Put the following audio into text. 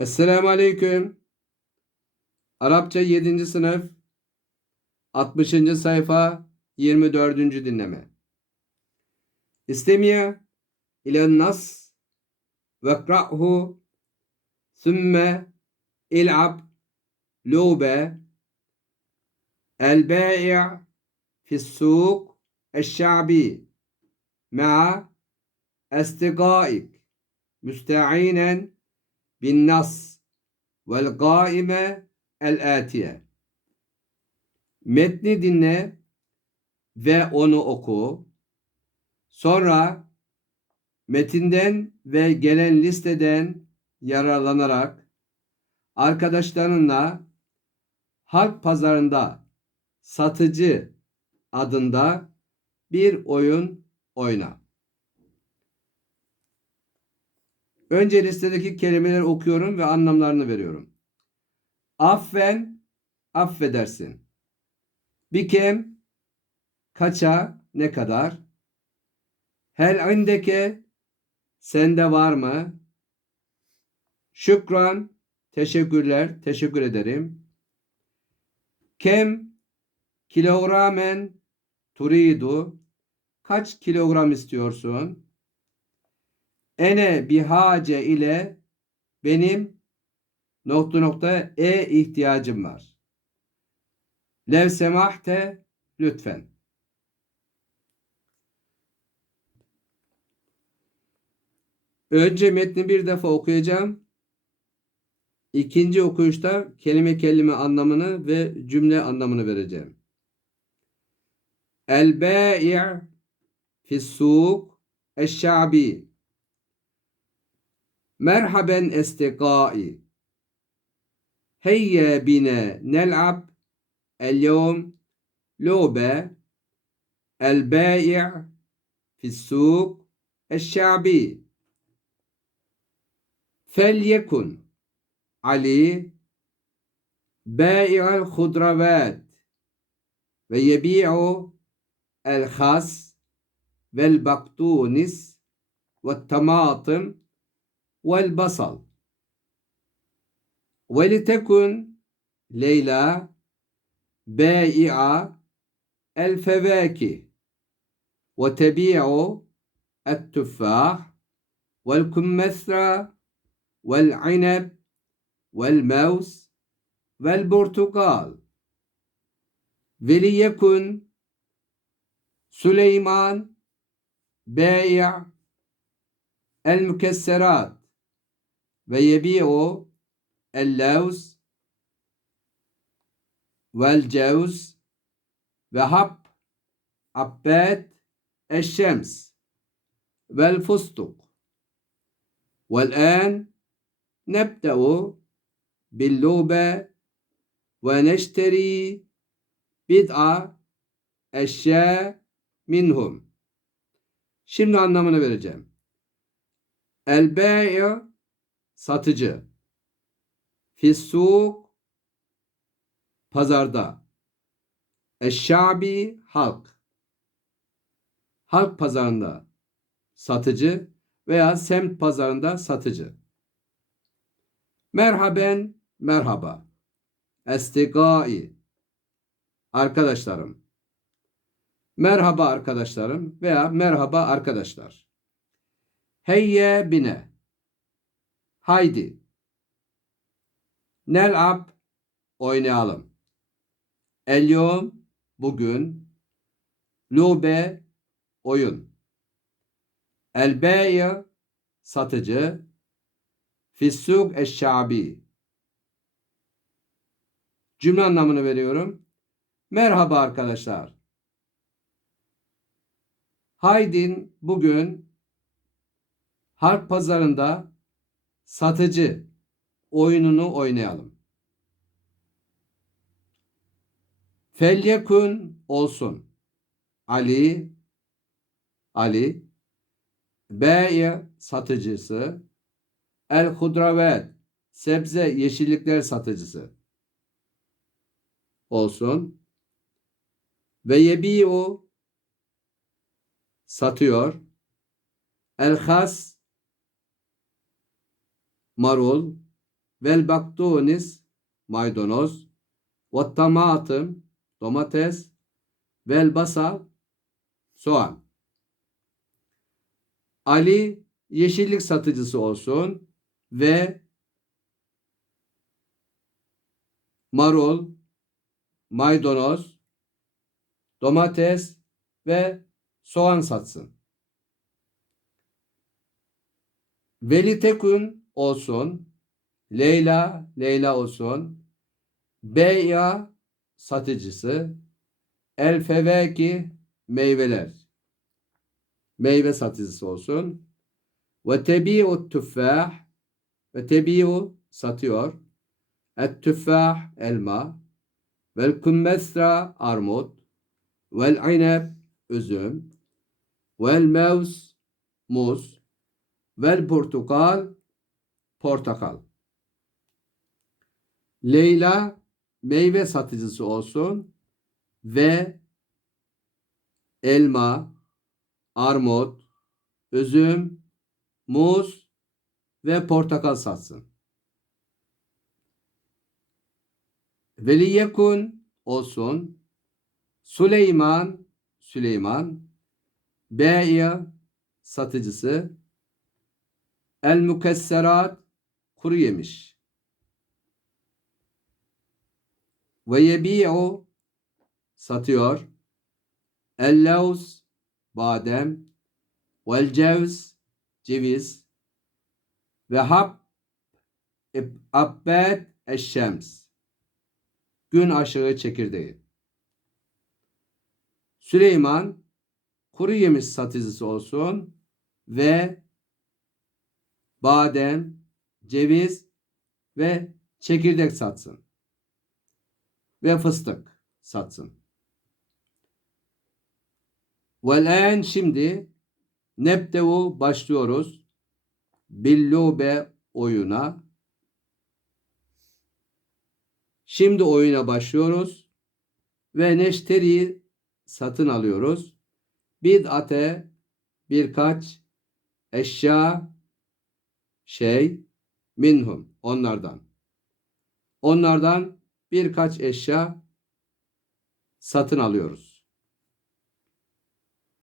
Esselamu Aleyküm. Arapça 7. sınıf 60. sayfa 24. dinleme. İstemiye ile nas vekra'hu sümme il'ab lube el-bâ'i' fi's-sûk eş-şa'bi ma'a estigâik müsta'inen bin-nas vel-gâime el-âtiye. Metni dinle ve onu oku. Sonra metinden ve gelen listeden yararlanarak arkadaşlarınla halk pazarında satıcı adında bir oyun oyna. Önce listedeki kelimeleri okuyorum ve anlamlarını veriyorum. Affen, affedersin. Bikem, kaça, ne kadar? Hel indeke, sende var mı? Şükran, teşekkürler, teşekkür ederim. Kem, kilogramen, turidu, kaç kilogram istiyorsun? Ene bihace ile benim nokta nokta e ihtiyacım var. Lev semahte lütfen. Önce metni bir defa okuyacağım. İkinci okuyuşta kelime kelime anlamını ve cümle anlamını vereceğim. El bâ'i' fis-sûk eş-şa'bi Merhaben estiqai Heyye bine nel'ab اليوم لعبة البائع في السوق الشعبي. فليكن علي بائع الخضروات ويبيع الخس والبقدونس والطماطم والبصل. ولتكن ليلى بائع الفواكه وتبيع التفاح والكمثرى والعنب والموز والبرتقال. وليكن سليمان بائع المكسرات. ve yebi'u el-levz vel cevz ve hap abbet eşşems vel fustuk vel an nebde'u billube ve neşteri bid'a eşya minhum. Şimdi anlamını vereceğim. El bâ'u satıcı. Fissuk pazarda. Eşşabi halk. Halk pazarında satıcı veya semt pazarında satıcı. Merhaben, merhaba. Estigai, arkadaşlarım. Merhaba arkadaşlarım veya merhaba arkadaşlar. Heyye bine. Haydi. Nel'ab, oynayalım. Elyom bugün Lube oyun. Elbeye satıcı Fissuk eşşabi Cümle anlamını veriyorum. Merhaba arkadaşlar. Haydin bugün halk pazarında satıcı oyununu oynayalım. Felyekun olsun. Ali Ali B'ye satıcısı El hudravet sebze yeşillikler satıcısı olsun. Ve yebi'u satıyor. El has marul vel bakdonis maydanoz ve tamatım domates vel basal soğan. Ali yeşillik satıcısı olsun ve marul, maydanoz, domates ve soğan satsın. Veli Tekun olsun, Leyla, Leyla olsun, Beya satıcısı, El Feveki meyveler, meyve satıcısı olsun. Ve tebi'u tüffah. Ve tebi'u satıyor. Et tüffah elma. Vel kummesra armut. Vel ineb üzüm. Vel mevz muz. Vel portakal portakal. Leyla meyve satıcısı olsun ve elma, armut, üzüm, muz ve portakal satsın. Veliyekun olsun. Süleyman, Süleyman, Beya satıcısı, El mukesserat kuru yemiş. Ve yebi'u satıyor. El levz badem vel cevz ceviz ve hab abbed eşşems gün aşığı çekirdeği. Süleyman kuru yemiş satıcısı olsun ve badem, ceviz ve çekirdek satsın. Ve fıstık satsın. Vel şimdi nebdevu başlıyoruz. Billube oyuna. Şimdi oyuna başlıyoruz. Ve neşteri satın alıyoruz. Bid'ate birkaç eşya şey minhum onlardan. Onlardan birkaç eşya satın alıyoruz.